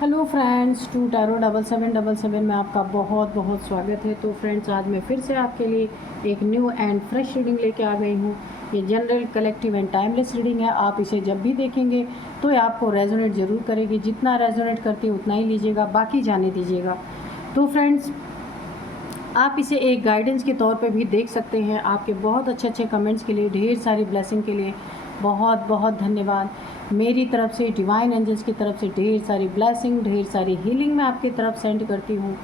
Hello friends, to tarot 7777 में आपका बहुत बहुत स्वागत है। तो फ्रेंड्स, आज मैं फिर से आपके लिए एक न्यू एंड फ्रेश रीडिंग लेके आ गई हूँ। ये general, collective and timeless reading है। आप इसे जब भी देखेंगे तो ये आपको रेजोनेट ज़रूर करेगी। जितना रेजोनेट करती है उतना ही लीजिएगा, बाकी जाने दीजिएगा। तो फ्रेंड्स, आप इसे एक गाइडेंस के तौर पे भी देख सकते हैं। आपके बहुत अच्छे अच्छे कमेंट्स के लिए, ढेर सारी ब्लेसिंग के लिए बहुत बहुत धन्यवाद। मेरी तरफ से, डिवाइन एंजल्स की तरफ से ढेर सारी ब्लेसिंग, ढेर सारी हीलिंग मैं आपकी तरफ सेंड करती हूँ।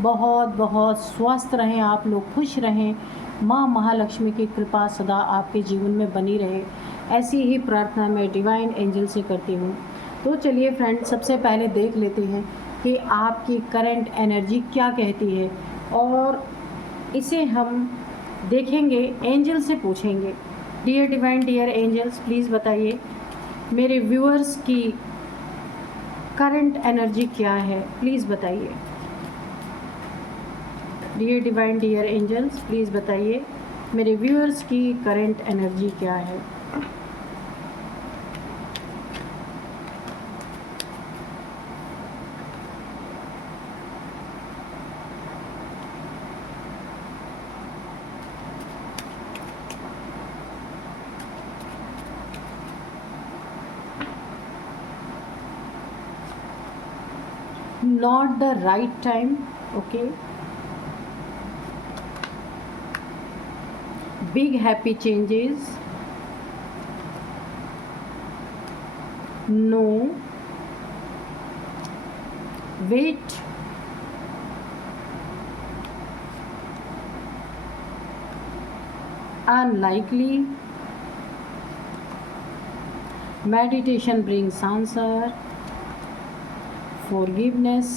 बहुत बहुत स्वस्थ रहें आप लोग, खुश रहें। माँ महालक्ष्मी की कृपा सदा आपके जीवन में बनी रहे, ऐसी ही प्रार्थना मैं डिवाइन एंजल से करती हूँ। तो चलिए फ्रेंड्स, सबसे पहले देख लेते हैं कि आपकी करंट एनर्जी क्या कहती है, और इसे हम देखेंगे, एंजल से पूछेंगे। Dear divine, dear angels, please बताइए मेरे व्यूअर्स की करंट एनर्जी क्या है, प्लीज़ बताइए। Dear divine, dear angels, please बताइए मेरे व्यूअर्स की करंट एनर्जी क्या है। Not the right time, okay. Big happy changes, no. Wait, unlikely. Meditation brings answer. Forgiveness,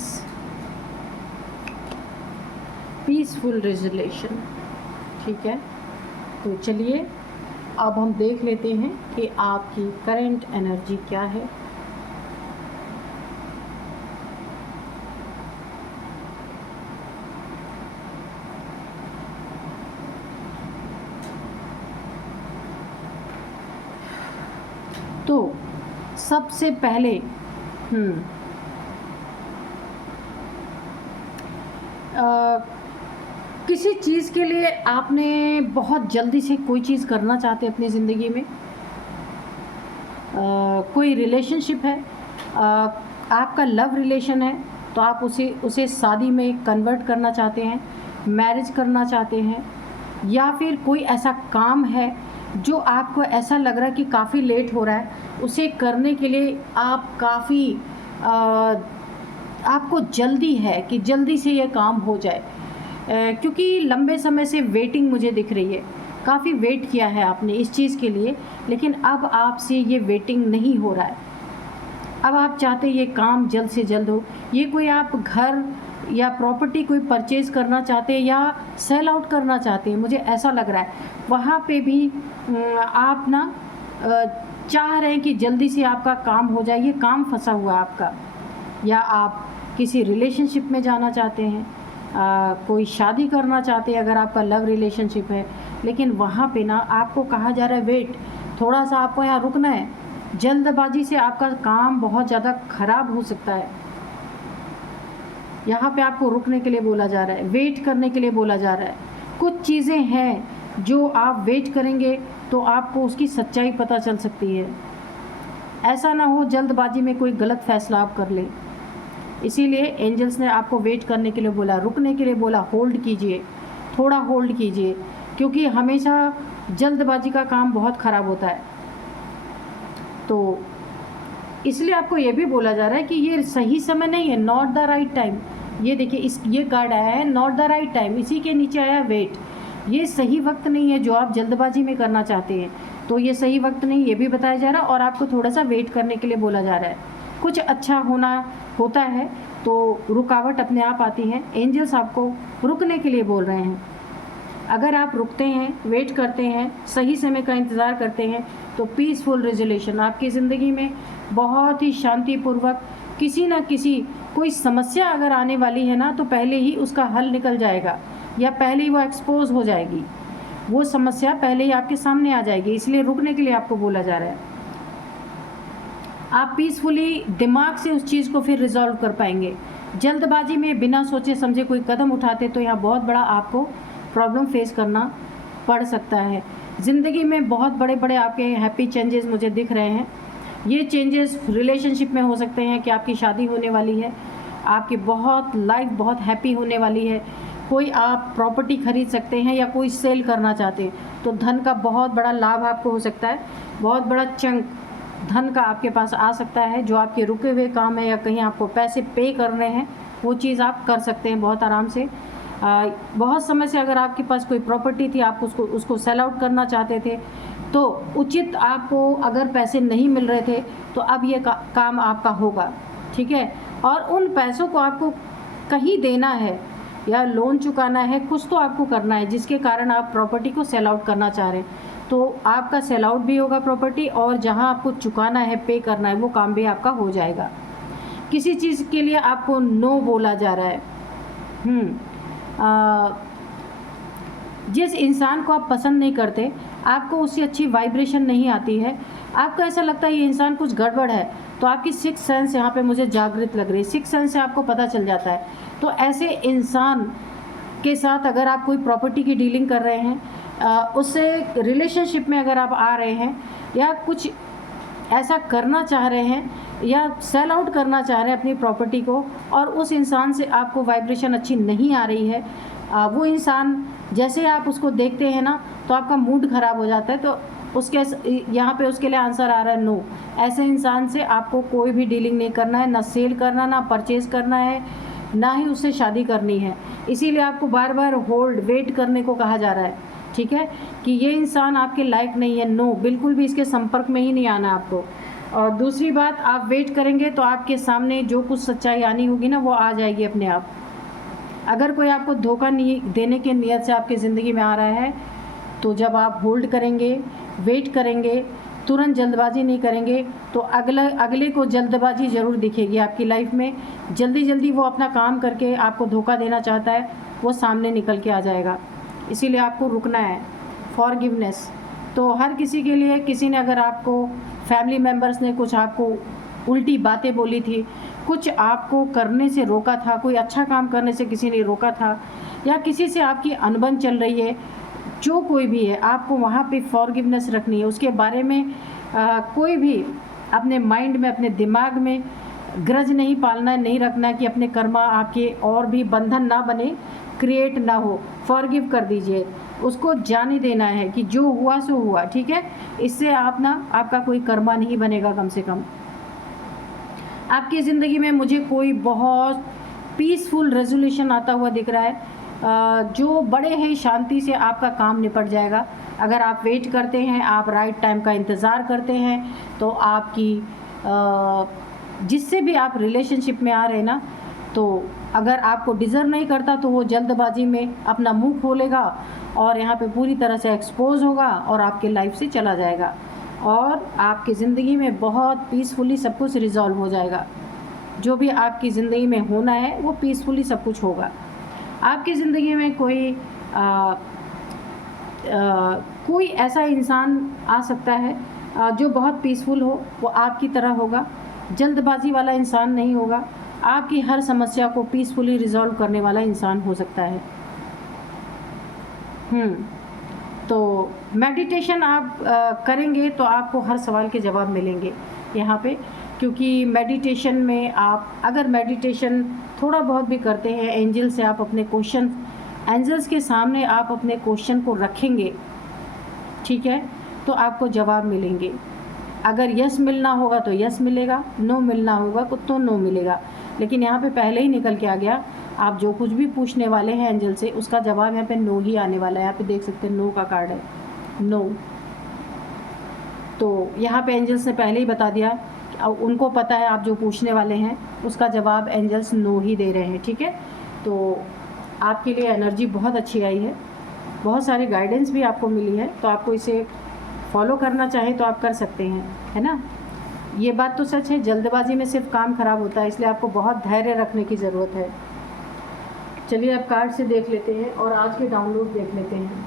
peaceful resolution. ठीक है, तो चलिए अब हम देख लेते हैं कि आपकी करंट एनर्जी क्या है। तो सबसे पहले किसी चीज़ के लिए आपने बहुत जल्दी से कोई चीज़ करना चाहते अपनी ज़िंदगी में। कोई रिलेशनशिप है, आपका लव रिलेशन है, तो आप उसे शादी में कन्वर्ट करना चाहते हैं, मैरिज करना चाहते हैं, या फिर कोई ऐसा काम है जो आपको ऐसा लग रहा है कि काफ़ी लेट हो रहा है, उसे करने के लिए आप काफ़ी आपको जल्दी है कि जल्दी से ये काम हो जाए, क्योंकि लंबे समय से वेटिंग मुझे दिख रही है। काफ़ी वेट किया है आपने इस चीज़ के लिए, लेकिन अब आपसे ये वेटिंग नहीं हो रहा है। अब आप चाहते ये काम जल्द से जल्द हो। ये कोई आप घर या प्रॉपर्टी कोई परचेज़ करना चाहते हैं या सेल आउट करना चाहते हैं, मुझे ऐसा लग रहा है। वहाँ पे भी आप ना चाह रहे हैं कि जल्दी से आपका काम हो जाए, ये काम फंसा हुआ है आपका। या आप किसी रिलेशनशिप में जाना चाहते हैं, कोई शादी करना चाहते हैं अगर आपका लव रिलेशनशिप है, लेकिन वहाँ पे ना आपको कहा जा रहा है वेट, थोड़ा सा आपको यहाँ रुकना है। जल्दबाजी से आपका काम बहुत ज़्यादा ख़राब हो सकता है। यहाँ पे आपको रुकने के लिए बोला जा रहा है, वेट करने के लिए बोला जा रहा है। कुछ चीज़ें हैं जो आप वेट करेंगे तो आपको उसकी सच्चाई पता चल सकती है। ऐसा ना हो जल्दबाजी में कोई गलत फैसला आप कर लें। इसीलिए एंजल्स ने आपको वेट करने के लिए बोला, रुकने के लिए बोला, होल्ड कीजिए, थोड़ा होल्ड कीजिए, क्योंकि हमेशा जल्दबाजी का काम बहुत ख़राब होता है। तो इसलिए आपको ये भी बोला जा रहा है कि ये सही समय नहीं है, नॉट द राइट टाइम। ये देखिए, ये कार्ड आया है नॉट द राइट टाइम, इसी के नीचे आया वेट। ये सही वक्त नहीं है जो आप जल्दबाजी में करना चाहते हैं, तो ये सही वक्त नहीं, ये भी बताया जा रहा है। और आपको थोड़ा सा वेट करने के लिए बोला जा रहा है। कुछ अच्छा होता है तो रुकावट अपने आप आती है। एंजल्स आपको रुकने के लिए बोल रहे हैं। अगर आप रुकते हैं, वेट करते हैं, सही समय का इंतज़ार करते हैं, तो पीसफुल रेजोल्यूशन आपकी ज़िंदगी में बहुत ही शांतिपूर्वक, किसी ना किसी कोई समस्या अगर आने वाली है ना, तो पहले ही उसका हल निकल जाएगा, या पहले ही वो एक्सपोज हो जाएगी। वो समस्या पहले ही आपके सामने आ जाएगी। इसलिए रुकने के लिए आपको बोला जा रहा है। आप पीसफुली दिमाग से उस चीज़ को फिर रिजॉल्व कर पाएंगे। जल्दबाजी में बिना सोचे समझे कोई कदम उठाते तो यहाँ बहुत बड़ा आपको प्रॉब्लम फेस करना पड़ सकता है। ज़िंदगी में बहुत बड़े बड़े आपके हैप्पी चेंजेस मुझे दिख रहे हैं। ये चेंजेस रिलेशनशिप में हो सकते हैं कि आपकी शादी होने वाली है, आपकी लाइफ बहुत हैप्पी होने वाली है, कोई आप प्रॉपर्टी खरीद सकते हैं या कोई सेल करना चाहते हैं तो धन का बहुत बड़ा लाभ आपको हो सकता है। बहुत बड़ा चंक धन का आपके पास आ सकता है। जो आपके रुके हुए काम है या कहीं आपको पैसे पे करने हैं वो चीज़ आप कर सकते हैं बहुत आराम से। बहुत समय से अगर आपके पास कोई प्रॉपर्टी थी, आप उसको सेल आउट करना चाहते थे तो उचित आपको अगर पैसे नहीं मिल रहे थे तो अब ये काम आपका होगा, ठीक है। और उन पैसों को आपको कहीं देना है या लोन चुकाना है, कुछ तो आपको करना है जिसके कारण आप प्रॉपर्टी को सेल आउट करना चाह रहे हैं। तो आपका सेल आउट भी होगा प्रॉपर्टी, और जहां आपको चुकाना है, पे करना है, वो काम भी आपका हो जाएगा। किसी चीज़ के लिए आपको नो बोला जा रहा है। जिस इंसान को आप पसंद नहीं करते, आपको उससे अच्छी वाइब्रेशन नहीं आती है, आपको ऐसा लगता है ये इंसान कुछ गड़बड़ है, तो आपकी सिक्स सेंस यहाँ पे मुझे जागृत लग रही है। सिक्स सेंस से आपको पता चल जाता है। तो ऐसे इंसान के साथ अगर आप कोई प्रॉपर्टी की डीलिंग कर रहे हैं, उससे रिलेशनशिप में अगर आप आ रहे हैं या कुछ ऐसा करना चाह रहे हैं या सेल आउट करना चाह रहे हैं अपनी प्रॉपर्टी को, और उस इंसान से आपको वाइब्रेशन अच्छी नहीं आ रही है, वो इंसान जैसे आप उसको देखते हैं ना तो आपका मूड ख़राब हो जाता है, तो उसके यहाँ पे उसके लिए आंसर आ रहा है नो। ऐसे इंसान से आपको कोई भी डीलिंग नहीं करना है, ना सेल करना, ना परचेज़ करना है, ना ही उससे शादी करनी है। इसीलिए आपको बार बार होल्ड वेट करने को कहा जा रहा है, ठीक है, कि ये इंसान आपके लायक नहीं है। नो, बिल्कुल भी इसके संपर्क में ही नहीं आना आपको। और दूसरी बात, आप वेट करेंगे तो आपके सामने जो कुछ सच्चाई आनी होगी ना वो आ जाएगी अपने आप। अगर कोई आपको धोखा नहीं देने के नियत से आपकी ज़िंदगी में आ रहा है तो जब आप होल्ड करेंगे, वेट करेंगे, तुरंत जल्दबाजी नहीं करेंगे तो अगले को जल्दबाजी ज़रूर दिखेगी आपकी लाइफ में। जल्दी वो अपना काम करके आपको धोखा देना चाहता है, वो सामने निकल के आ जाएगा। इसीलिए आपको रुकना है। फॉरगिवनेस तो हर किसी के लिए, किसी ने अगर आपको, फैमिली मेम्बर्स ने कुछ आपको उल्टी बातें बोली थी, कुछ आपको करने से रोका था, कोई अच्छा काम करने से किसी ने रोका था, या किसी से आपकी अनबन चल रही है, जो कोई भी है, आपको वहाँ पे फॉरगिवनेस रखनी है। उसके बारे में कोई भी अपने माइंड में, अपने दिमाग में ग्रज नहीं पालना है, नहीं रखना है कि अपने कर्मा आपके और भी बंधन ना बने, क्रिएट ना हो। फॉरगिव कर दीजिए, उसको जाने देना है कि जो हुआ सो हुआ, ठीक है। इससे आपका कोई कर्मा नहीं बनेगा। कम से कम आपकी ज़िंदगी में मुझे कोई बहुत पीसफुल रेजोल्यूशन आता हुआ दिख रहा है, जो बड़े ही शांति से आपका काम निपट जाएगा। अगर आप वेट करते हैं, आप राइट टाइम का इंतज़ार करते हैं, तो आपकी जिससे भी आप रिलेशनशिप में आ रहे हैं ना, तो अगर आपको डिज़र्व नहीं करता तो वो जल्दबाजी में अपना मुंह खोलेगा और यहाँ पे पूरी तरह से एक्सपोज होगा और आपके लाइफ से चला जाएगा, और आपकी ज़िंदगी में बहुत पीसफुली सब कुछ रिजॉल्व हो जाएगा। जो भी आपकी ज़िंदगी में होना है वो पीसफुली सब कुछ होगा। आपकी ज़िंदगी में कोई ऐसा इंसान आ सकता है जो बहुत पीसफुल हो, वो आपकी तरह होगा, जल्दबाजी वाला इंसान नहीं होगा, आपकी हर समस्या को पीसफुली रिजॉल्व करने वाला इंसान हो सकता है। तो मेडिटेशन आप करेंगे तो आपको हर सवाल के जवाब मिलेंगे यहाँ पे, क्योंकि मेडिटेशन में आप अगर मेडिटेशन थोड़ा बहुत भी करते हैं, एंजल से आप अपने क्वेश्चन, एंजल्स के सामने आप अपने क्वेश्चन को रखेंगे, ठीक है, तो आपको जवाब मिलेंगे। अगर यस मिलना होगा तो यस मिलेगा, नो मिलना होगा तो नो मिलेगा। लेकिन यहाँ पे पहले ही निकल के आ गया, आप जो कुछ भी पूछने वाले हैं एंजल से, उसका जवाब यहाँ पे नो ही आने वाला है। यहाँ पे देख सकते हैं नो का कार्ड है, नो। तो यहाँ पे एंजल्स ने पहले ही बता दिया, उनको पता है आप जो पूछने वाले हैं उसका जवाब एंजल्स नो ही दे रहे हैं, ठीक है। तो आपके लिए एनर्जी बहुत अच्छी आई है, बहुत सारे गाइडेंस भी आपको मिली है, तो आपको इसे फॉलो करना चाहे तो आप कर सकते हैं, है ना। ये बात तो सच है, जल्दबाजी में सिर्फ काम खराब होता है, इसलिए आपको बहुत धैर्य रखने की ज़रूरत है। चलिए अब कार्ड से देख लेते हैं और आज के डाउनलोड देख लेते हैं।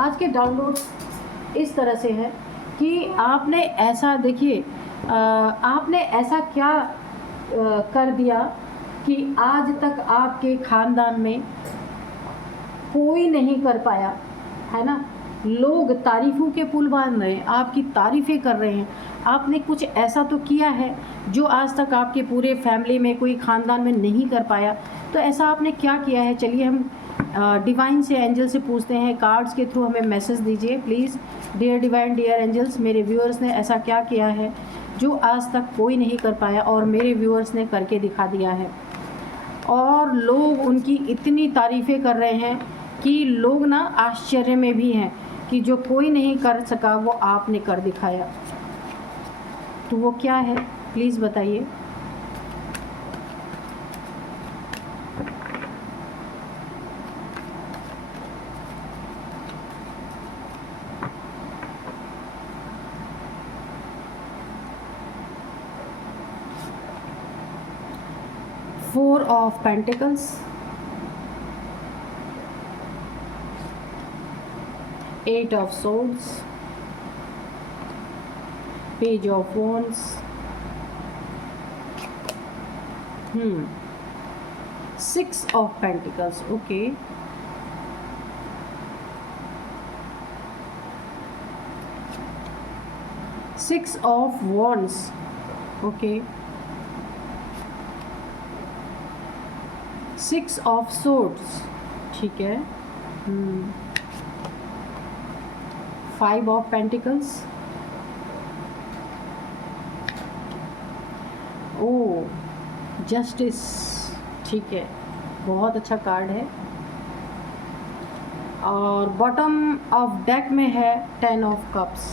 आज के डाउनलोड इस तरह से है कि आपने ऐसा देखिए, आपने ऐसा क्या कर दिया कि आज तक आपके ख़ानदान में कोई नहीं कर पाया, है ना। लोग तारीफ़ों के पुल बांध रहे हैं, आपकी तारीफ़ें कर रहे हैं। आपने कुछ ऐसा तो किया है जो आज तक आपके पूरे फैमिली में कोई ख़ानदान में नहीं कर पाया। तो ऐसा आपने क्या किया है? चलिए हम डिवाइन से, एंजल से पूछते हैं। कार्ड्स के थ्रू हमें मैसेज दीजिए please. Dear divine, dear angels, मेरे व्यूअर्स ने ऐसा क्या किया है जो आज तक कोई नहीं कर पाया और मेरे व्यूअर्स ने करके दिखा दिया है, और लोग उनकी इतनी तारीफ़ें कर रहे हैं कि लोग ना आश्चर्य में भी हैं कि जो कोई नहीं कर सका वो आपने कर दिखाया। तो वो क्या है, प्लीज़ बताइए। Four of Pentacles, Eight of Swords, Page of Wands, Six of Pentacles, okay. Six of Wands, okay. Six of Swords, ठीक है। Five of Pentacles, Justice, ठीक है, बहुत अच्छा कार्ड है। और बॉटम ऑफ डेक में है Ten of Cups।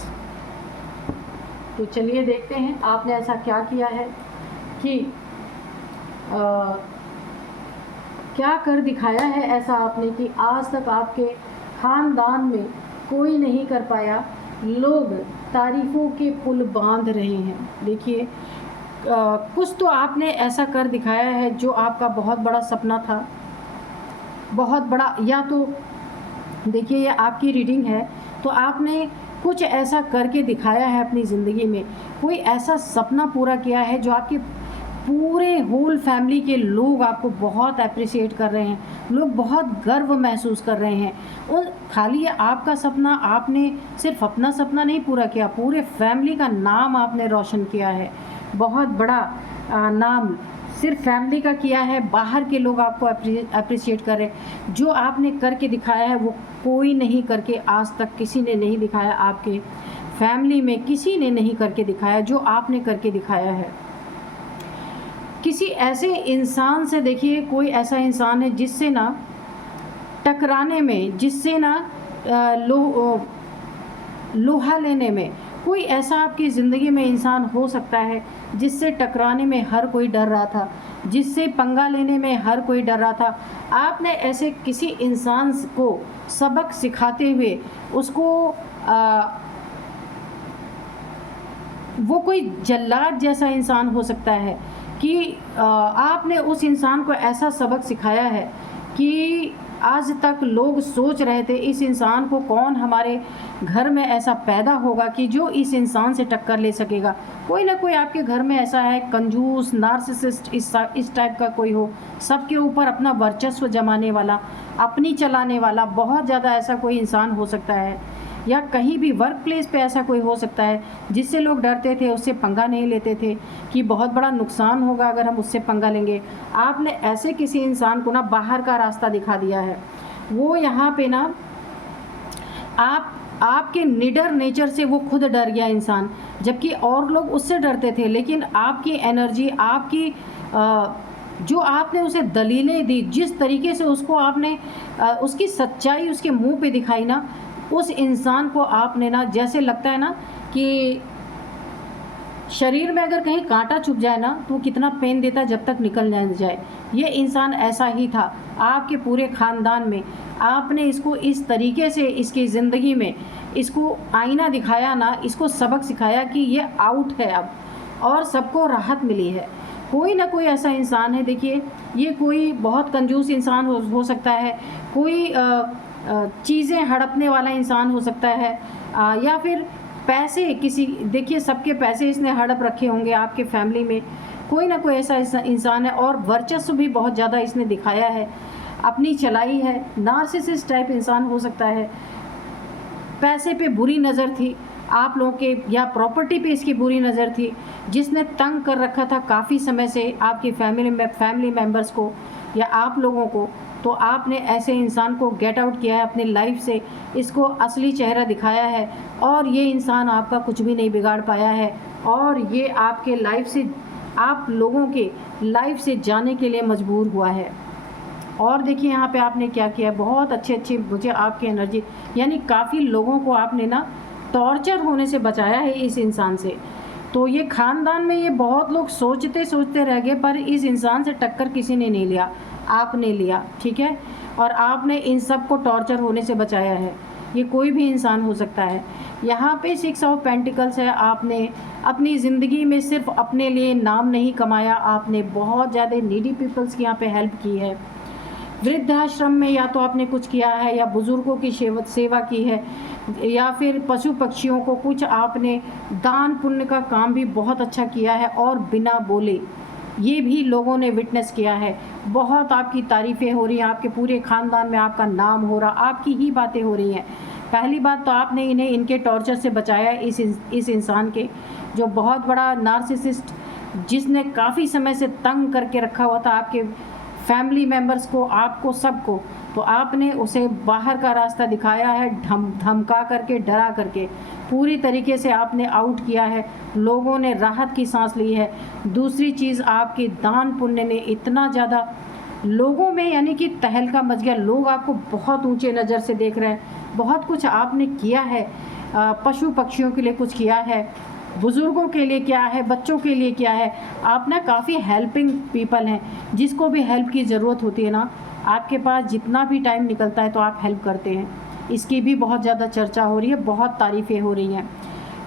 तो चलिए देखते हैं आपने ऐसा क्या किया है कि क्या कर दिखाया है ऐसा आपने कि आज तक आपके ख़ानदान में कोई नहीं कर पाया। लोग तारीफ़ों के पुल बांध रहे हैं। देखिए, कुछ तो आपने ऐसा कर दिखाया है जो आपका बहुत बड़ा सपना था, बहुत बड़ा। या तो देखिए, ये आपकी रीडिंग है तो आपने कुछ ऐसा करके दिखाया है अपनी ज़िंदगी में, कोई ऐसा सपना पूरा किया है जो आपके पूरे होल फैमिली के लोग आपको बहुत अप्रिशिएट कर रहे हैं, लोग बहुत गर्व महसूस कर रहे हैं। और खाली ये आपका सपना, आपने सिर्फ अपना सपना नहीं पूरा किया, पूरे फैमिली का नाम आपने रोशन किया है। बहुत बड़ा नाम सिर्फ फैमिली का किया है, बाहर के लोग आपको अप्रिशिएट कर रहे हैं। जो आपने करके दिखाया है वो कोई नहीं करके, आज तक किसी ने नहीं दिखाया, आपके फैमिली में किसी ने नहीं करके दिखाया जो आपने करके दिखाया है। किसी ऐसे इंसान से, देखिए कोई ऐसा इंसान है जिससे ना टकराने में, जिससे ना लोहा लेने में, कोई ऐसा आपकी ज़िंदगी में इंसान हो सकता है जिससे टकराने में हर कोई डर रहा था, जिससे पंगा लेने में हर कोई डर रहा था। आपने ऐसे किसी इंसान को सबक सिखाते हुए उसको वो कोई जल्लाद जैसा इंसान हो सकता है कि आपने उस इंसान को ऐसा सबक सिखाया है कि आज तक लोग सोच रहे थे इस इंसान को कौन हमारे घर में ऐसा पैदा होगा कि जो इस इंसान से टक्कर ले सकेगा। कोई ना कोई आपके घर में ऐसा है, कंजूस, नार्सिसिस्ट, इस टाइप का कोई हो, सबके ऊपर अपना वर्चस्व जमाने वाला, अपनी चलाने वाला, बहुत ज़्यादा ऐसा कोई इंसान हो सकता है। या कहीं भी वर्क प्लेस पे ऐसा कोई हो सकता है जिससे लोग डरते थे, उससे पंगा नहीं लेते थे कि बहुत बड़ा नुकसान होगा अगर हम उससे पंगा लेंगे। आपने ऐसे किसी इंसान को ना बाहर का रास्ता दिखा दिया है। वो यहाँ पे ना आपके निडर नेचर से वो खुद डर गया इंसान, जबकि और लोग उससे डरते थे। लेकिन आपकी एनर्जी, आपकी जो आपने उसे दलीलें दी, जिस तरीके से उसको आपने उसकी सच्चाई उसके मुंह पे दिखाई ना, उस इंसान को आपने ना, जैसे लगता है ना कि शरीर में अगर कहीं कांटा चुभ जाए ना तो कितना पेन देता जब तक निकल ना जाए। ये इंसान ऐसा ही था आपके पूरे ख़ानदान में। आपने इसको इस तरीके से इसकी ज़िंदगी में इसको आईना दिखाया ना, इसको सबक सिखाया कि ये आउट है अब, और सबको राहत मिली है। कोई ना कोई ऐसा इंसान है, देखिए ये कोई बहुत कंजूस इंसान हो सकता है, कोई चीज़ें हड़पने वाला इंसान हो सकता है, या फिर पैसे किसी, देखिए सबके पैसे इसने हड़प रखे होंगे आपके फैमिली में, कोई ना कोई ऐसा इंसान है। और वर्चस्व भी बहुत ज़्यादा इसने दिखाया है, अपनी चलाई है, नार्सिसिस्ट टाइप इंसान हो सकता है। पैसे पे बुरी नज़र थी आप लोगों के, या प्रॉपर्टी पे इसकी बुरी नज़र थी, जिसने तंग कर रखा था काफ़ी समय से आपकी फैमिली मेम्बर्स को या आप लोगों को। तो आपने ऐसे इंसान को गेट आउट किया है अपनी लाइफ से, इसको असली चेहरा दिखाया है, और ये इंसान आपका कुछ भी नहीं बिगाड़ पाया है, और ये आपके लाइफ से, आप लोगों के लाइफ से जाने के लिए मजबूर हुआ है। और देखिए यहाँ पे आपने क्या किया, बहुत अच्छी मुझे आपकी एनर्जी, यानी काफ़ी लोगों को आपने ना टॉर्चर होने से बचाया है इस इंसान से। तो ये ख़ानदान में ये बहुत लोग सोचते रह गए, पर इस इंसान से टक्कर किसी ने नहीं लिया, आपने लिया, ठीक है। और आपने इन सब को टॉर्चर होने से बचाया है। ये कोई भी इंसान हो सकता है। यहाँ पे 6 ऑफ पेंटिकल्स है। आपने अपनी ज़िंदगी में सिर्फ अपने लिए नाम नहीं कमाया, आपने बहुत ज़्यादा नीडी पीपल्स की यहाँ पे हेल्प की है। वृद्धाश्रम में या तो आपने कुछ किया है, या बुज़ुर्गों की सेवा की है, या फिर पशु पक्षियों को कुछ आपने दान पुण्य का काम भी बहुत अच्छा किया है, और बिना बोले ये भी लोगों ने विटनेस किया है। बहुत आपकी तारीफ़ें हो रही हैं, आपके पूरे ख़ानदान में आपका नाम हो रहा, आपकी ही बातें हो रही हैं। पहली बात तो आपने इन्हें इनके टॉर्चर से बचाया, इस इंसान के, जो बहुत बड़ा नार्सिसिस्ट, जिसने काफ़ी समय से तंग करके रखा हुआ था आपके फैमिली मेम्बर्स को, आपको, सबको। तो आपने उसे बाहर का रास्ता दिखाया है, धमका करके, डरा करके, पूरी तरीके से आपने आउट किया है। लोगों ने राहत की सांस ली है। दूसरी चीज़, आपके दान पुण्य ने इतना ज़्यादा लोगों में, यानी कि तहलका मच गया, लोग आपको बहुत ऊंचे नज़र से देख रहे हैं। बहुत कुछ आपने किया है, पशु पक्षियों के लिए कुछ किया है, बुज़ुर्गों के लिए क्या है, बच्चों के लिए क्या है। आप ना काफ़ी हेल्पिंग पीपल हैं, जिसको भी हेल्प की ज़रूरत होती है ना, आपके पास जितना भी टाइम निकलता है तो आप हेल्प करते हैं। इसकी भी बहुत ज़्यादा चर्चा हो रही है, बहुत तारीफ़ें हो रही हैं।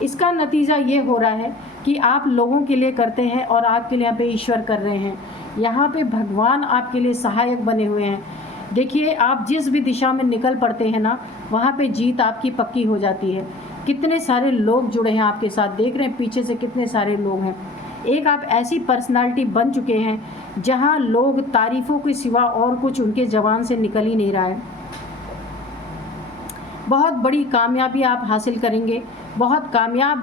इसका नतीजा ये हो रहा है कि आप लोगों के लिए करते हैं, और आपके लिए यहाँ पे ईश्वर कर रहे हैं। यहाँ पे भगवान आपके लिए सहायक बने हुए हैं। देखिए, आप जिस भी दिशा में निकल पड़ते हैं ना, वहाँ पे जीत आपकी पक्की हो जाती है। कितने सारे लोग जुड़े हैं आपके साथ, देख रहे हैं पीछे से कितने सारे लोग हैं। एक आप ऐसी पर्सनालिटी बन चुके हैं जहाँ लोग तारीफ़ों के सिवा और कुछ उनके ज़बान से निकल ही नहीं रहा है। बहुत बड़ी कामयाबी आप हासिल करेंगे। बहुत कामयाब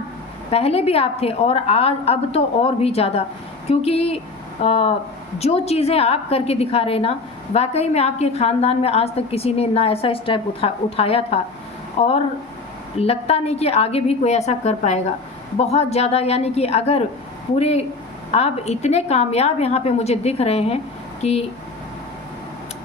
पहले भी आप थे, और आज अब तो और भी ज़्यादा, क्योंकि जो चीज़ें आप करके दिखा रहे हैं ना, वाकई में आपके ख़ानदान में आज तक किसी ने ना ऐसा स्टेप उठाया था, और लगता नहीं कि आगे भी कोई ऐसा कर पाएगा। बहुत ज़्यादा, यानी कि अगर पूरे आप इतने कामयाब यहाँ पे मुझे दिख रहे हैं कि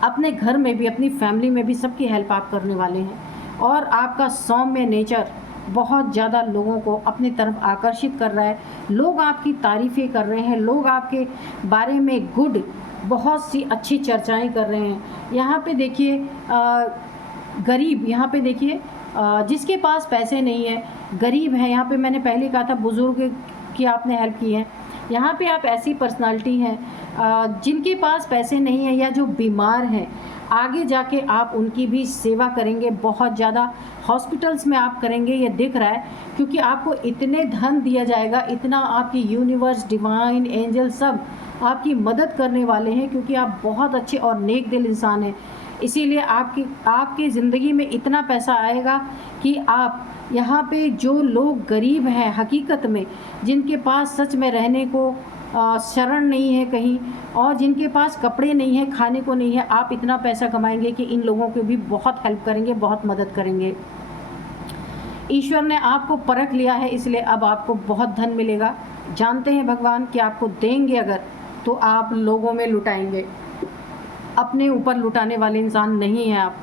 अपने घर में भी, अपनी फैमिली में भी सबकी हेल्प आप करने वाले हैं। और आपका सौम्य नेचर बहुत ज़्यादा लोगों को अपनी तरफ आकर्षित कर रहा है। लोग आपकी तारीफ़ें कर रहे हैं, लोग आपके बारे में बहुत सी अच्छी चर्चाएं कर रहे हैं। यहाँ पे देखिए, गरीब, यहाँ पे देखिए, जिसके पास पैसे नहीं है, गरीब है, यहाँ पे मैंने पहले कहा था बुज़ुर्ग की आपने हेल्प की है। यहाँ पे आप ऐसी पर्सनालिटी हैं जिनके पास पैसे नहीं है, या जो बीमार हैं, आगे जाके आप उनकी भी सेवा करेंगे। बहुत ज़्यादा हॉस्पिटल्स में आप करेंगे, ये दिख रहा है, क्योंकि आपको इतने धन दिया जाएगा, इतना आपकी यूनिवर्स, डिवाइन, एंजल सब आपकी मदद करने वाले हैं, क्योंकि आप बहुत अच्छे और नेक दिल इंसान हैं। इसीलिए आपकी ज़िंदगी में इतना पैसा आएगा कि आप यहाँ पे जो लोग गरीब हैं, हकीकत में जिनके पास सच में रहने को शरण नहीं है कहीं, और जिनके पास कपड़े नहीं है, खाने को नहीं है, आप इतना पैसा कमाएंगे कि इन लोगों की भी बहुत हेल्प करेंगे, बहुत मदद करेंगे। ईश्वर ने आपको परख लिया है, इसलिए अब आपको बहुत धन मिलेगा। जानते हैं भगवान कि आपको देंगे अगर, तो आप लोगों में लुटाएंगे, अपने ऊपर लुटाने वाले इंसान नहीं हैं आप।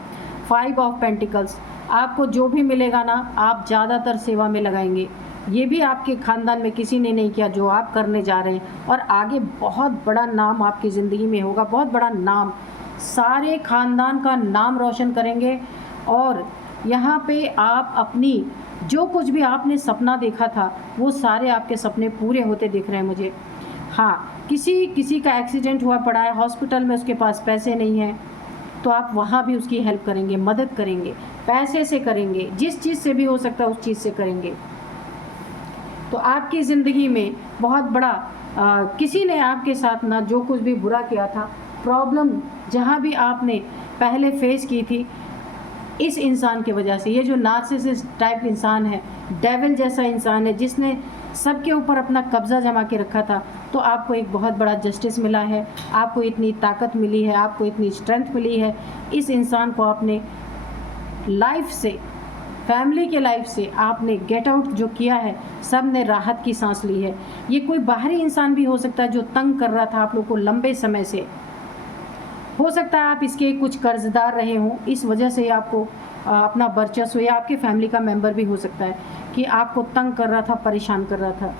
5 ऑफ पेंटिकल्स, आपको जो भी मिलेगा ना, आप ज़्यादातर सेवा में लगाएंगे। ये भी आपके ख़ानदान में किसी ने नहीं किया जो आप करने जा रहे हैं, और आगे बहुत बड़ा नाम आपकी ज़िंदगी में होगा, बहुत बड़ा नाम, सारे ख़ानदान का नाम रोशन करेंगे। और यहाँ पे आप अपनी जो कुछ भी आपने सपना देखा था, वो सारे आपके सपने पूरे होते दिख रहे हैं मुझे। हाँ, किसी का एक्सीडेंट हुआ पड़ा है हॉस्पिटल में, उसके पास पैसे नहीं है, तो आप वहाँ भी उसकी हेल्प करेंगे, मदद करेंगे, पैसे से करेंगे, जिस चीज़ से भी हो सकता है उस चीज़ से करेंगे। तो आपकी ज़िंदगी में बहुत बड़ा किसी ने आपके साथ ना जो कुछ भी बुरा किया था, प्रॉब्लम जहाँ भी आपने पहले फेस की थी, इस इंसान की वजह से, ये जो नार्सिसिस्ट टाइप इंसान है, डेविल जैसा इंसान है, जिसने सबके ऊपर अपना कब्ज़ा जमा के रखा था, तो आपको एक बहुत बड़ा जस्टिस मिला है, आपको इतनी ताकत मिली है, आपको इतनी स्ट्रेंथ मिली है। इस इंसान को आपने लाइफ से, फैमिली के लाइफ से आपने गेट आउट जो किया है, सब ने राहत की सांस ली है। ये कोई बाहरी इंसान भी हो सकता है जो तंग कर रहा था आप लोग को लंबे समय से। हो सकता है आप इसके कुछ कर्जदार रहे हों, इस वजह से आपको अपना वर्चस्व, या आपके फैमिली का मेंबर भी हो सकता है कि आपको तंग कर रहा था, परेशान कर रहा था,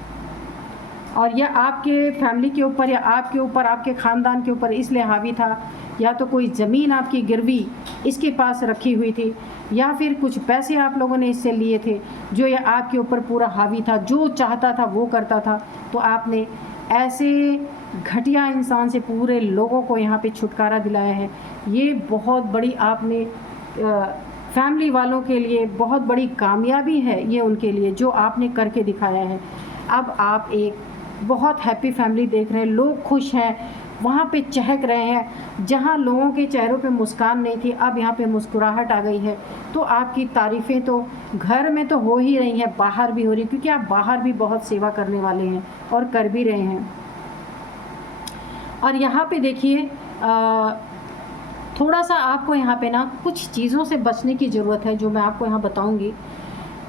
और यह आपके फैमिली के ऊपर या आपके ऊपर, आपके ख़ानदान के ऊपर इसलिए हावी था, या तो कोई ज़मीन आपकी गिरवी इसके पास रखी हुई थी, या फिर कुछ पैसे आप लोगों ने इससे लिए थे जो ये आपके ऊपर पूरा हावी था, जो चाहता था वो करता था। तो आपने ऐसे घटिया इंसान से पूरे लोगों को यहाँ पे छुटकारा दिलाया है। ये बहुत बड़ी आपने फैमिली वालों के लिए बहुत बड़ी कामयाबी है ये उनके लिए, जो आपने करके दिखाया है। अब आप एक बहुत हैप्पी फैमिली देख रहे हैं, लोग खुश हैं, वहाँ पे चहक रहे हैं। जहाँ लोगों के चेहरों पे मुस्कान नहीं थी, अब यहाँ पे मुस्कुराहट आ गई है। तो आपकी तारीफ़ें तो घर में तो हो ही रही हैं, बाहर भी हो रही, क्योंकि आप बाहर भी बहुत सेवा करने वाले हैं और कर भी रहे हैं। और यहाँ पे देखिए, थोड़ा सा आपको यहाँ पे ना कुछ चीज़ों से बचने की ज़रूरत है, जो मैं आपको यहाँ बताऊँगी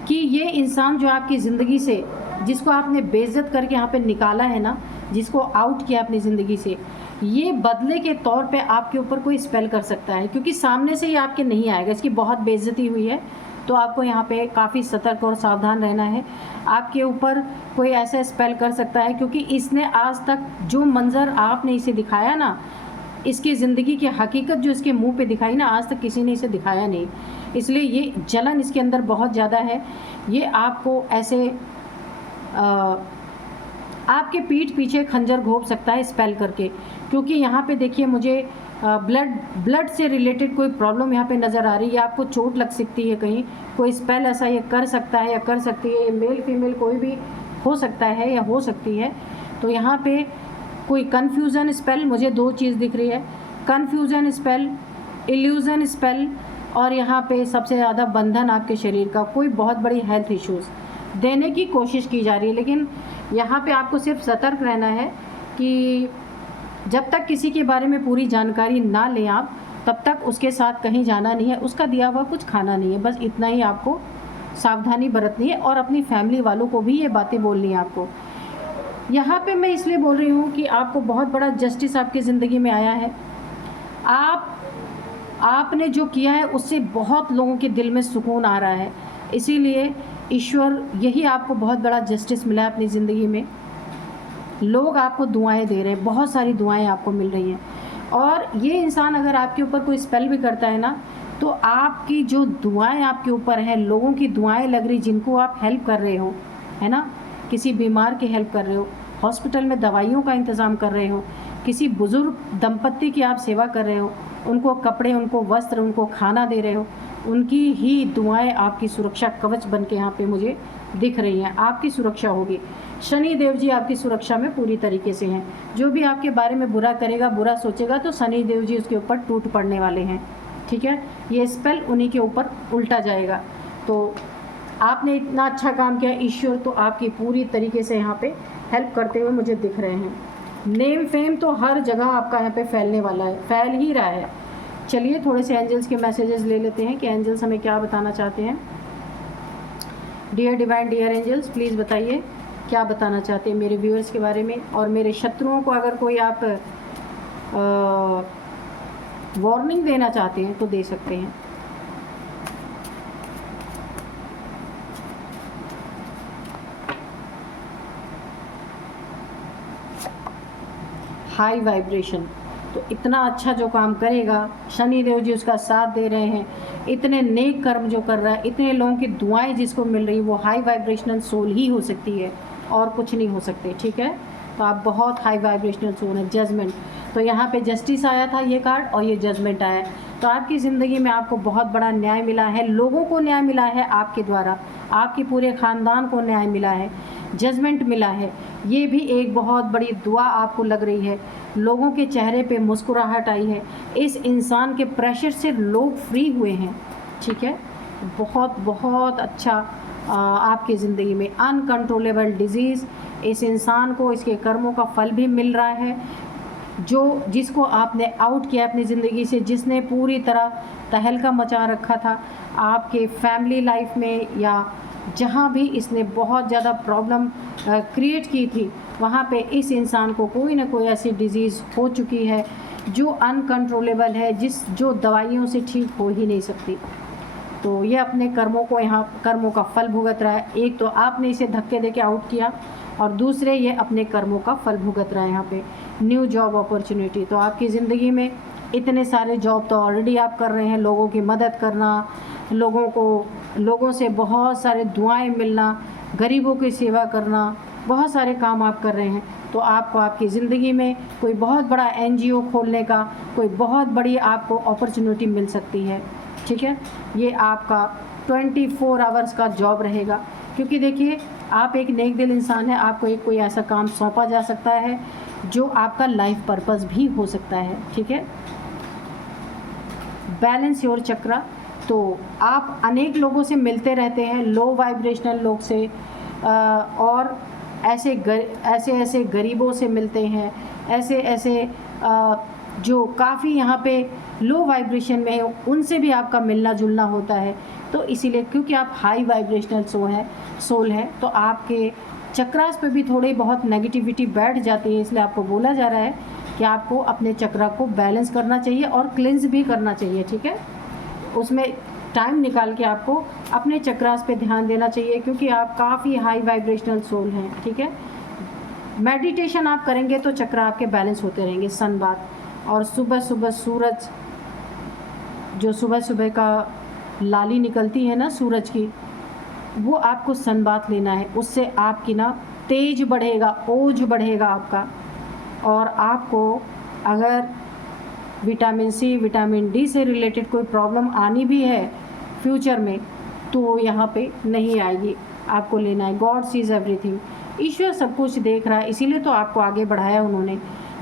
कि ये इंसान जो आपकी ज़िंदगी से, जिसको आपने बेइज्जत करके यहाँ पे निकाला है ना, जिसको आउट किया अपनी ज़िंदगी से, ये बदले के तौर पे आपके ऊपर कोई स्पेल कर सकता है, क्योंकि सामने से ये आपके नहीं आएगा, इसकी बहुत बेइज्जती हुई है। तो आपको यहाँ पे काफ़ी सतर्क और सावधान रहना है। आपके ऊपर कोई ऐसा स्पेल कर सकता है, क्योंकि इसने आज तक जो मंज़र आपने इसे दिखाया ना, इसकी ज़िंदगी की हकीकत जो इसके मुंह पे दिखाई ना, आज तक किसी ने इसे दिखाया नहीं। इसलिए ये जलन इसके अंदर बहुत ज़्यादा है। ये आपको ऐसे आपके पीठ पीछे खंजर घोंप सकता है स्पेल करके, क्योंकि यहाँ पे देखिए मुझे ब्लड से रिलेटेड कोई प्रॉब्लम यहाँ पे नज़र आ रही है। आपको चोट लग सकती है, कहीं कोई स्पेल ऐसा ये कर सकता है या कर सकती है। ये मेल फीमेल कोई भी हो सकता है या हो सकती है। तो यहाँ पे कोई कन्फ्यूज़न स्पेल, मुझे दो चीज़ दिख रही है, कन्फ्यूज़न स्पेल, इल्यूज़न स्पेल, और यहाँ पे सबसे ज़्यादा बंधन आपके शरीर का, कोई बहुत बड़ी हेल्थ इश्यूज़ देने की कोशिश की जा रही है। लेकिन यहाँ पे आपको सिर्फ सतर्क रहना है कि जब तक किसी के बारे में पूरी जानकारी ना लें आप, तब तक उसके साथ कहीं जाना नहीं है, उसका दिया हुआ कुछ खाना नहीं है। बस इतना ही आपको सावधानी बरतनी है, और अपनी फैमिली वालों को भी ये बातें बोलनी है आपको। यहाँ पे मैं इसलिए बोल रही हूँ कि आपको बहुत बड़ा जस्टिस आपकी ज़िंदगी में आया है। आपने जो किया है उससे बहुत लोगों के दिल में सुकून आ रहा है, इसीलिए ईश्वर यही आपको बहुत बड़ा जस्टिस मिला है अपनी ज़िंदगी में। लोग आपको दुआएं दे रहे हैं, बहुत सारी दुआएं आपको मिल रही हैं। और ये इंसान अगर आपके ऊपर कोई स्पेल भी करता है ना, तो आपकी जो दुआएं आपके ऊपर हैं, लोगों की दुआएं लग रही, जिनको आप हेल्प कर रहे हो, है ना, किसी बीमार की हेल्प कर रहे हो, हॉस्पिटल में दवाइयों का इंतज़ाम कर रहे हो, किसी बुज़ुर्ग दंपत्ति की आप सेवा कर रहे हो, उनको कपड़े, उनको वस्त्र, उनको खाना दे रहे हो, उनकी ही दुआएं आपकी सुरक्षा कवच बन के यहाँ पे मुझे दिख रही हैं। आपकी सुरक्षा होगी। शनि देव जी आपकी सुरक्षा में पूरी तरीके से हैं। जो भी आपके बारे में बुरा करेगा, बुरा सोचेगा, तो शनि देव जी उसके ऊपर टूट पड़ने वाले हैं। ठीक है, ये स्पेल उन्हीं के ऊपर उल्टा जाएगा। तो आपने इतना अच्छा काम किया, ईश्वर तो आपकी पूरी तरीके से यहाँ पे हेल्प करते हुए मुझे दिख रहे हैं। नेम फेम तो हर जगह आपका यहाँ पे फैलने वाला है, फैल ही रहा है। चलिए थोड़े से एंजल्स के मैसेजेस ले लेते हैं कि एंजल्स हमें क्या बताना चाहते हैं। Dear divine, dear angels, please बताइए क्या बताना चाहते हैं मेरे व्यूअर्स के बारे में। और मेरे शत्रुओं को अगर कोई आप वार्निंग देना चाहते हैं तो दे सकते हैं। हाई वाइब्रेशन, तो इतना अच्छा जो काम करेगा, शनि देव जी उसका साथ दे रहे हैं। इतने नेक कर्म जो कर रहा है, इतने लोगों की दुआएं जिसको मिल रही, वो हाई वाइब्रेशनल सोल ही हो सकती है, और कुछ नहीं हो सकते। ठीक है, तो आप बहुत हाई वाइब्रेशनल सोल है। जजमेंट, तो यहाँ पे जस्टिस आया था ये कार्ड, और ये जजमेंट आया है। तो आपकी ज़िंदगी में आपको बहुत बड़ा न्याय मिला है, लोगों को न्याय मिला है आपके द्वारा, आपके पूरे ख़ानदान को न्याय मिला है, जजमेंट मिला है। ये भी एक बहुत बड़ी दुआ आपको लग रही है। लोगों के चेहरे पे मुस्कुराहट आई है, इस इंसान के प्रेशर से लोग फ्री हुए हैं। ठीक है, बहुत बहुत अच्छा आपकी ज़िंदगी में अनकंट्रोलेबल डिजीज़, इस इंसान को इसके कर्मों का फल भी मिल रहा है। जिसको आपने आउट किया अपनी ज़िंदगी से, जिसने पूरी तरह तहलका मचा रखा था आपके फैमिली लाइफ में, या जहाँ भी इसने बहुत ज़्यादा प्रॉब्लम क्रिएट की थी, वहाँ पे इस इंसान को कोई ना कोई ऐसी डिज़ीज़ हो चुकी है जो अनकंट्रोलेबल है, जो दवाइयों से ठीक हो ही नहीं सकती। तो ये अपने कर्मों का फल भुगत रहा है। एक तो आपने इसे धक्के दे के आउट किया, और दूसरे ये अपने कर्मों का फल भुगत रहा है यहाँ पे। न्यू जॉब अपॉर्चुनिटी, तो आपकी ज़िंदगी में इतने सारे जॉब तो ऑलरेडी आप कर रहे हैं, लोगों की मदद करना, लोगों से बहुत सारे दुआएं मिलना, गरीबों की सेवा करना, बहुत सारे काम आप कर रहे हैं। तो आपको आपकी ज़िंदगी में कोई बहुत बड़ा एनजीओ खोलने का, कोई बहुत बड़ी आपको अपॉर्चुनिटी मिल सकती है। ठीक है, ये आपका 24 आवर्स का जॉब रहेगा, क्योंकि देखिए आप एक नेक दिल इंसान हैं। आपको एक कोई ऐसा काम सौंपा जा सकता है जो आपका लाइफ पर्पस भी हो सकता है। ठीक है, बैलेंस योर चक्रा, तो आप अनेक लोगों से मिलते रहते हैं, लो वाइब्रेशनल लोग से, और ऐसे गरीबों से मिलते हैं, ऐसे जो काफ़ी यहाँ पे लो वाइब्रेशन में है, उनसे भी आपका मिलना जुलना होता है। तो इसीलिए क्योंकि आप हाई वाइब्रेशनल सोल है, तो आपके चक्रास पे भी थोड़ी बहुत नेगेटिविटी बैठ जाती है। इसलिए आपको बोला जा रहा है कि आपको अपने चक्रा को बैलेंस करना चाहिए और क्लिंज भी करना चाहिए। ठीक है, उसमें टाइम निकाल के आपको अपने चक्रास पे ध्यान देना चाहिए, क्योंकि आप काफ़ी हाई वाइब्रेशनल सोल हैं। ठीक है, मेडिटेशन आप करेंगे तो चक्र आपके बैलेंस होते रहेंगे। सन बात, और सुबह सुबह सूरज, जो सुबह सुबह का लाली निकलती है ना सूरज की, वो आपको सन बात लेना है। उससे आपकी ना तेज बढ़ेगा, ओज बढ़ेगा आपका। और आपको अगर विटामिन सी, विटामिन डी से रिलेटेड कोई प्रॉब्लम आनी भी है फ्यूचर में, तो यहाँ पे नहीं आएगी। आपको लेना है। गॉड सीज एवरीथिंग, ईश्वर सब कुछ देख रहा है। इसीलिए तो आपको आगे बढ़ाया उन्होंने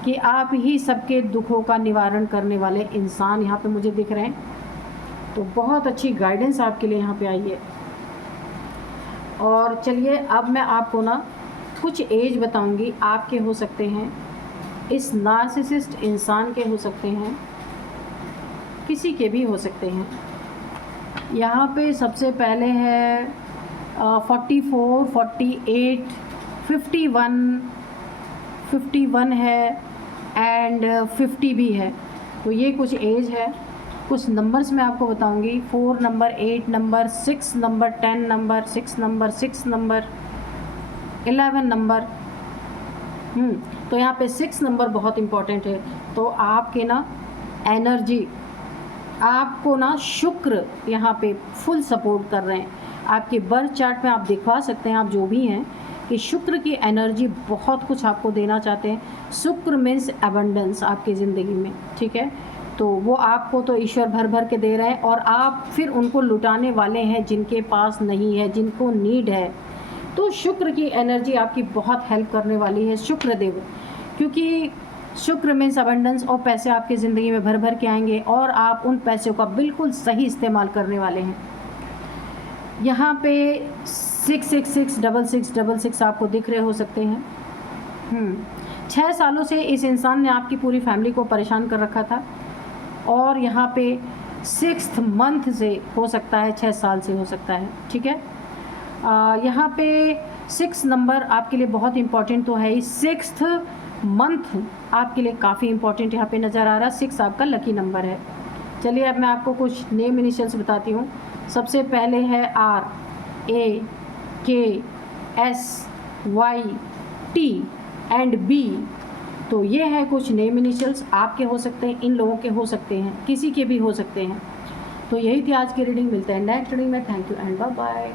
कि आप ही सबके दुखों का निवारण करने वाले इंसान यहाँ पे मुझे दिख रहे हैं। तो बहुत अच्छी गाइडेंस आपके लिए यहाँ पे आई है। और चलिए अब मैं आपको ना कुछ एज बताऊंगी। आपके हो सकते हैं, इस नार्सिसिस्ट इंसान के हो सकते हैं, किसी के भी हो सकते हैं। यहाँ पे सबसे पहले है 44, 48, 51 है एंड 50 भी है। तो ये कुछ एज है। कुछ नंबर्स मैं आपको बताऊंगी। 4 number, 8 number, 6 number, 10 number, 6 number, 6 number, 11 number. तो यहाँ पे 6 नंबर बहुत इम्पॉर्टेंट है। तो आपके ना एनर्जी, आपको ना शुक्र यहाँ पे फुल सपोर्ट कर रहे हैं। आपके बर्थ चार्ट में आप दिखवा सकते हैं, आप जो भी हैं, कि शुक्र की एनर्जी बहुत कुछ आपको देना चाहते हैं। शुक्र मीन्स एबंडेंस आपकी ज़िंदगी में। ठीक है, तो वो आपको तो ईश्वर भर भर के दे रहे हैं, और आप फिर उनको लुटाने वाले हैं जिनके पास नहीं है, जिनको नीड है। तो शुक्र की एनर्जी आपकी बहुत हेल्प करने वाली है, शुक्र देव, क्योंकि शुक्र मीन्स अबंडेंस, और पैसे आपकी ज़िंदगी में भर भर के आएंगे और आप उन पैसों का बिल्कुल सही इस्तेमाल करने वाले हैं। यहाँ पे 6666666 आपको दिख रहे हो सकते हैं। 6 सालों से इस इंसान ने आपकी पूरी फैमिली को परेशान कर रखा था, और यहाँ पे 6th मंथ से हो सकता है, 6 साल से हो सकता है। ठीक है, यहाँ पे 6 नंबर आपके लिए बहुत इम्पॉर्टेंट तो है ही। 6th मंथ आपके लिए काफ़ी इम्पॉर्टेंट यहाँ पे नज़र आ रहा है। 6 आपका लकी नंबर है। चलिए अब मैं आपको कुछ नेम इनिशियल्स बताती हूँ। सबसे पहले है RAKSYT एंड B। तो ये है कुछ नेम इनिशियल्स। आपके हो सकते हैं, इन लोगों के हो सकते हैं, किसी के भी हो सकते हैं। तो यही थी आज की रीडिंग। मिलते हैं नेक्स्ट रीडिंग में। Thank you and bye bye.